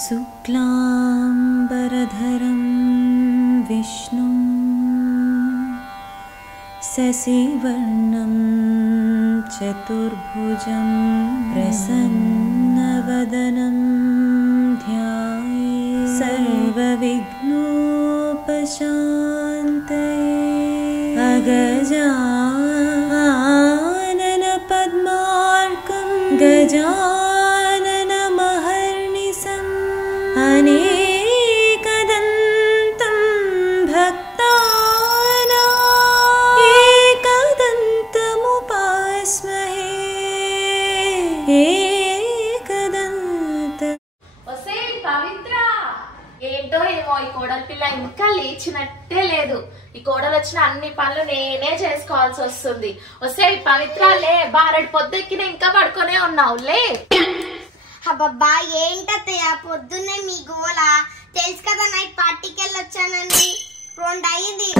शुक्लांबरधरं विष्णुं शशिवर्णं चतुर्भुजं प्रसन्नवदनं ध्यायेत् सर्वविघ्नोपशान्तये अगजानन पद्मार्कं गजाननमहर्निशम् अनेकदन्तं भक्तानां एकदन्तमुपास्महे एकदन्त। ఒసే పవిత్ర, ఏంటో ఏమో ఈ కోడలి పిల్ల ఇంకా లేచినట్టే లేదు. ఈ కోడలు వచ్చిన అన్ని పనులు నేనే చేసుకోవాల్సి వస్తుంది. ఒసే పవిత్ర, లే, బారెడు పొద్దెక్కిన ఇంకా పడుకునే ఉన్నావు, లే. అబ్బబ్బా, ఏంటత్తయ్య పొద్దున్నే మీ గోల? తెలుసు కదా నైట్ పార్టీకి వెళ్ళొచ్చానని. 2 అయింది.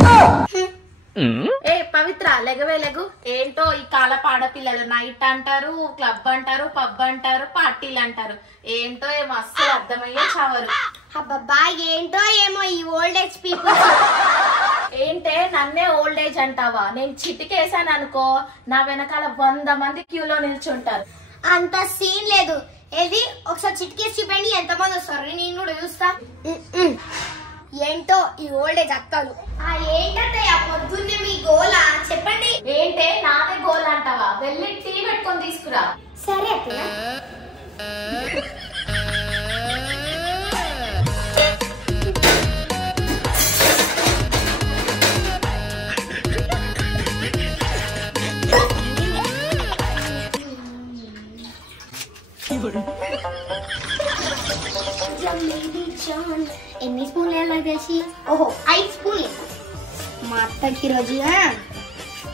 ఏ పవిత్ర, లెగవే లెగు. ఏంటో ఈ కాలపు ఆడపిల్లలు నైట్ అంటారు, క్లబ్ అంటారు, పబ్ అంటారు, పార్టీలు అంటారు. ఏంటో ఏమో అస్సలు అర్థమయ్యే చావరు. అబ్బబ్బా, ఏంటో ఏమో ఈ ఓల్డ్ ఏజ్ పీపుల్. ఏంటే నన్నే ఓల్డ్ ఏజ్ అంటావా? నేను చిటికేసాను అనుకో, నా వెనకాల 100 మంది క్యూలో నిల్చుంటారు. అంత సీన్ లేదు. ఏది ఒకసారి చిటికేసి చూపండి, ఎంతమంది వస్తారు, నేను కూడా చూస్తా. ఏంటో ఈ ఓల్డ్ ఏజ్ అక్కలు. ఏంటత్తయ్య పొద్దున్నే మీ గోల? చెప్పండి. ఏంటే నాదే గోల్ అంటావా? వెళ్ళి టీ పెట్టుకొని తీసుకురా. సరే అత్తయ్య. ఎన్ని స్పూన్లు వేయాలో తెలిసి? ఓహో, 5 స్పూన్లు. మా అత్తకి ఈరోజు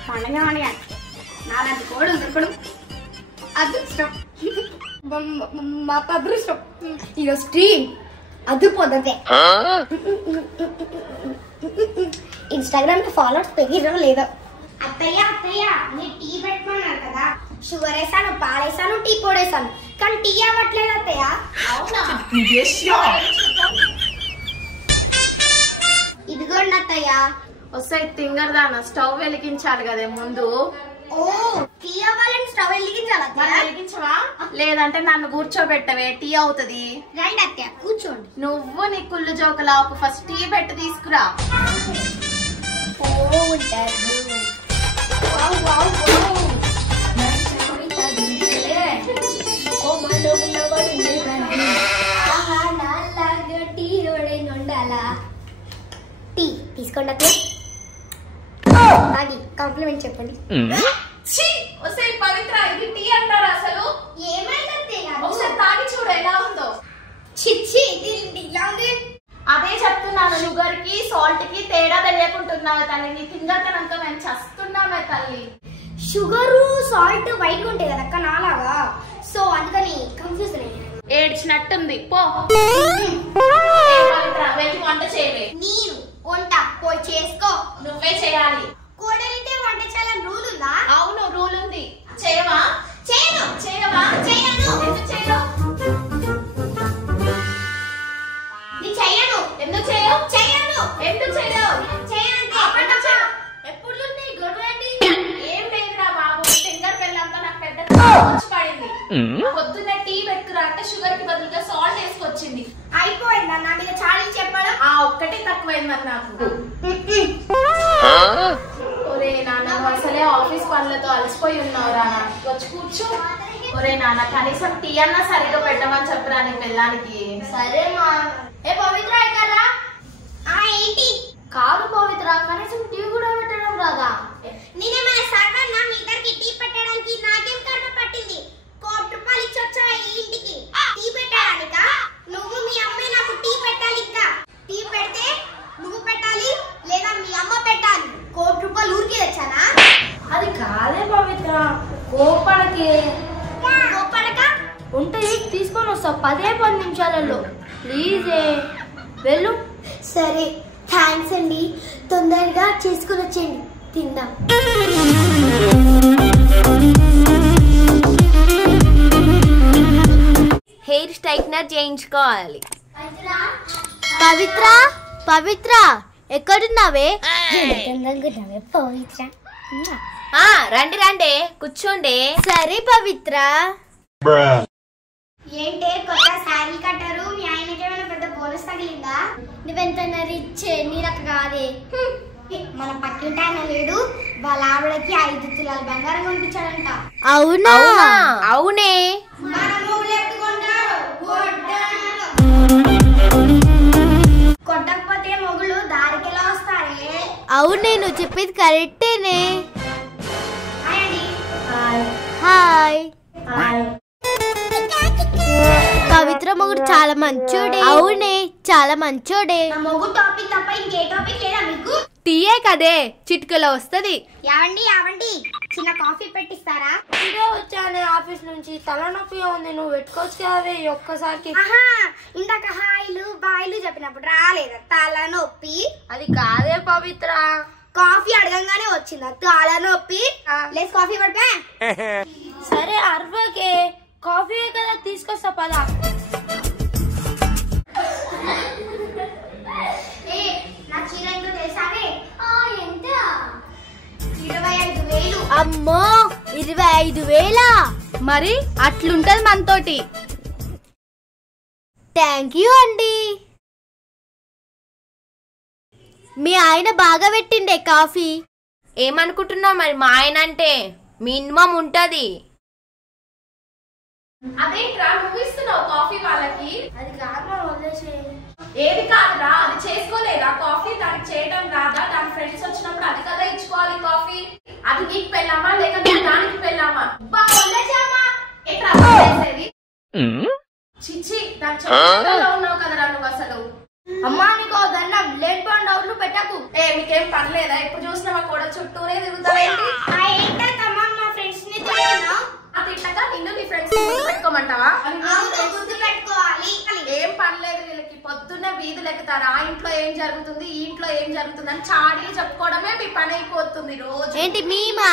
పండగ నాలాంటి కోడు దొరకడం అదృష్టం. మా అత్త అదృష్టం. ఈరోజు టీ అదిరిపోతుంది. ఇన్స్టాగ్రామ్ లో ఫాలోవర్స్ పెరిగిరో లేదో. అత్తయ్య అత్తయ్య, మీరు టీ పెట్టుకున్నారు కదా, షుగర్ వేసాను, పాలేసాను, టీ పొడేసాను, కానీ టీ అవ్వట్లేదు అత్తయ్య. అవునా? ఇదిగోండి అత్తయ్య. వస్తాయి తింగరదాన, స్టవ్ వెలిగించాలి కదే ముందు. ఓ, టీ అవ్వాలని స్టవ్ వెలిగించాలి అత్తయ్య. వెలిగించవా? లేదంటే నన్ను కూర్చోబెట్టవే, టీ అవుతుంది. రండి అత్తయ్య, కూర్చోండి. నువ్వు నీ కుళ్ళు జోకలా ఒక ఫస్ట్ టీ పెట్టి తీసుకురా. టీ తీసుకోండి అత్తయ్య. కాంప్లిమెంట్ చెప్పండి. పవిత్ర, ఇది టీ అంటారా అసలు? ఏమైంది ఒకసారి తాగి చూడు ఎలా ఉందో. చిచ్చి, ఇలా ఉంది. అదే చెప్తున్నాను, షుగర్ కి సాల్ట్ కి తేడా తెలియకుంటున్నావు తల్లి. నీ తింగరతనంతా మేము చస్తున్నామే తల్లి. షుగర్ సాల్ట్ వైట్ ఉంటాయి కదా అక్క, నాలాగా. సో అందుకని కన్ఫ్యూజ్ అయ్యాను. ఏడ్చినట్టుంది, పో. పవిత్ర, వెళ్ళి వంట చేయవే. నేను వంట పోయి చేసుకో. నువ్వే చేయాలి. కోడలితే వంట చేయాలని రూల్ ఉందా? అవును, రూల్ ఉంది. చేయవా? చేయను. చేయవా? చేయను. ఎందుకు చేయవు? నేను చేయను. ఎందుకు చేయవు? చేయను. ఎందుకు చేయవు? చేయనంటే ఎప్పుడు చూస్తే ఈ గొడవ ఏంటి? ఏం లేదురా బాబు, తింగర్ వెళ్ళంతా నాకు పెద్ద ఖర్చు పడింది. పొద్దున్నే టీ పెట్టుకురా అంటే షుగర్ కి బదులుగా సాల్ట్ వేసుకొచ్చింది. అయిపోయిందా నా మీద చాడీ చెప్పడం? ఆ ఒక్కటి తక్కువైంది మరి నాకు. ఒరే నాన్న, అసలే ఆఫీస్ పనులతో అలసిపోయి ఉన్నావు రా. వచ్చి కూర్చో. ఒరే నాన్న, కనీసం టీ అన్నా సరిగ్గా పెట్టమని చెప్పరా నీ పిల్లానికి. సరే మా. ఏ పవిత్ర కదా? ఏంటి? కాదు పవిత్ర, కనీసం టీ కూడా పెట్టడం రాదా? నేనేమైనా సర్వన్నా మీ ఇద్దరికి టీ పెట్టడానికి? నాకేం కర్మ పట్టింది? 1 కోటి రూపాయలు ఇచ్చొచ్చా ఈ ఇంటికి టీ పెట్టడానిక? నువ్వు మీ అమ్మాయి నాకు టీ పెట్టాలి. ఇంకా టీ పెడితే నువ్వు పెట్టాలి, లేదా మీ అమ్మ పెట్టాలి. 1 కోటి రూపాయలు ఊరికే తెచ్చానా? అది కాదే పవిత్ర, కోపడకే. గొప్పడక ఉంటే తీసుకొని వస్తావు 10 నిమిషాలలో. ప్లీజే వెళ్ళు. సరే, థ్యాంక్స్ అండి. తొందరగా చేసుకుని వచ్చేయండి, తిందాం. హే హెయిర్ స్ట్రైట్నర్ చేయించుకోవాలి. పవిత్ర పవిత్ర ఎక్కడున్నావే? రండి రండి కూర్చోండి. సరే పవిత్ర. ఏంటే కొత్త శారీ కట్టారు? మీ ఆయనకి ఏమైనా పెద్ద బోనస్ తగిలిందా? నువ్వెంత రిచ్ నీరకు కాదే. మన పక్కింటి ఆయన లేడు, వాళ్ళ ఆవిడకి 5 తులాల బంగారం కొనిపించాడంట. అవునా? అవునే. కొట్టకపోతే మొగులు దారికెలా వస్తారే? అవునే, నువ్వు చెప్పేది కరెక్టేనే. హాయ్. హాయ్. పవిత్ర మొగుడు చాలా మంచోడే. అవునే, చాలా మంచోడే. నా మొగు టాపిక్ తప్ప ఇంకే టాపిక్ లేదా మీకు? టీయే కదే, చిటికలో వస్తది. యావండి చిన్న కాఫీ పెట్టిస్తారా? ఇదే వచ్చానే ఆఫీస్ నుంచి, తలనొప్పిగా ఉంది. నువ్వు పెట్టుకోవచ్చు కదా ఒక్కసారికి. ఇందాక హాయిలు బాయిలు చెప్పినప్పుడు రాలేదా తలనొప్పి? అది కాదే పవిత్ర. కాఫీ అడగంగానే వచ్చిందా తలనొప్పి? లేస్ కాఫీ పడిపా. సరే అర్వకే, కాఫీ కదా తీసుకొస్తా పదా. నా చీర ఎంతో తెలుసావే? ఎంత? 25,000. అమ్మో, 25,000? మరి అట్లుంటది మనతోటి. థ్యాంక్ యూ అండి. మీ ఆయన బాగా పెట్టిండే కాఫీ. ఏమనుకుంటున్నావు మరి? మా ఆయన అంటే మినిమం ఉంటది. అదేంట్రా నువ్వు ఇస్తున్నావు కాఫీ వాళ్ళకి? అది కాదు, వదిలేసే. ఏది కాదురా, అది చేసుకోలేదా కాఫీ? దానికి చేయడం రాదా? దాని ఫ్రెండ్స్ వచ్చినప్పుడు అది కదా ఇచ్చుకోవాలి కాఫీ. అది నీకు పెళ్ళామా లేక దానికి పెళ్ళామా? చిచ్చి, దాని చెప్పులో ఉన్నావు కదరా నువ్వు అసలు. అమ్మా నీకు దండం, లేట్ పాయింట్ అవుట్లు పెట్టకు. మీకేం పనిలేదా? ఇప్పుడు చూసినా మా కూడా చుట్టూనే తిరుగుతావేంటి? ఏంటమ్మా మా ఫ్రెండ్స్ ని తిన్నాను. ఆ తిట్టగా నిన్ను నీ ఫ్రెండ్స్ పెట్టుకోమంటావా? గుర్తు పెట్టుకోవాలి. ఏం పనిలేదు వీళ్ళకి. పొద్దున్నే వీధులు ఎక్కుతారు. ఆ ఇంట్లో ఏం జరుగుతుంది, ఈ ఇంట్లో ఏం జరుగుతుంది అని చాడీలు చెప్పుకోవడమే మీ పని అయిపోతుంది రోజు. ఏంటి మీమా?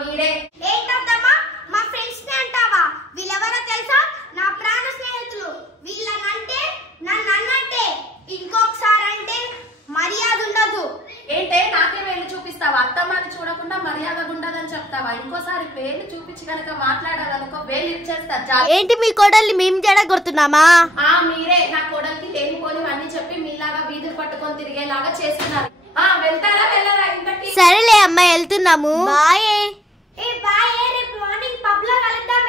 మీరే. ఏంటమ్మా మా ఫ్రెండ్స్ ని అంటావా? వీళ్ళెవరో తెలుసా? నా ప్రాణ స్నేహితులు. వీళ్ళనంటే నన్ను అన్నట్టే, ఇంకొకసారి అంటే మర్యాద ఉండదు. ఏంటే నాకే వేలు చూపిస్తావా? అత్తమ్మని చూడకుండా మర్యాదగా ఉండదని చెప్తావా? ఇంకోసారి వేలు చూపించి కనుక మాట్లాడాలనుకో వేలు ఇచ్చేస్తా. ఏంటి మీ కోడల్ని మేము చెడగొడుతున్నామా? మీరే నా కోడలికి లేనిపోనివన్నీ చెప్పి మీలాగా వీధులు పట్టుకొని తిరిగేలాగా చేస్తున్నారు. వెళ్తారా వెళ్ళరా ఇంతకి? సరేలే అమ్మాయి, వెళ్తున్నాము. బాయ్. రేపు మార్నింగ్ పబ్ లో కలుద్దాం.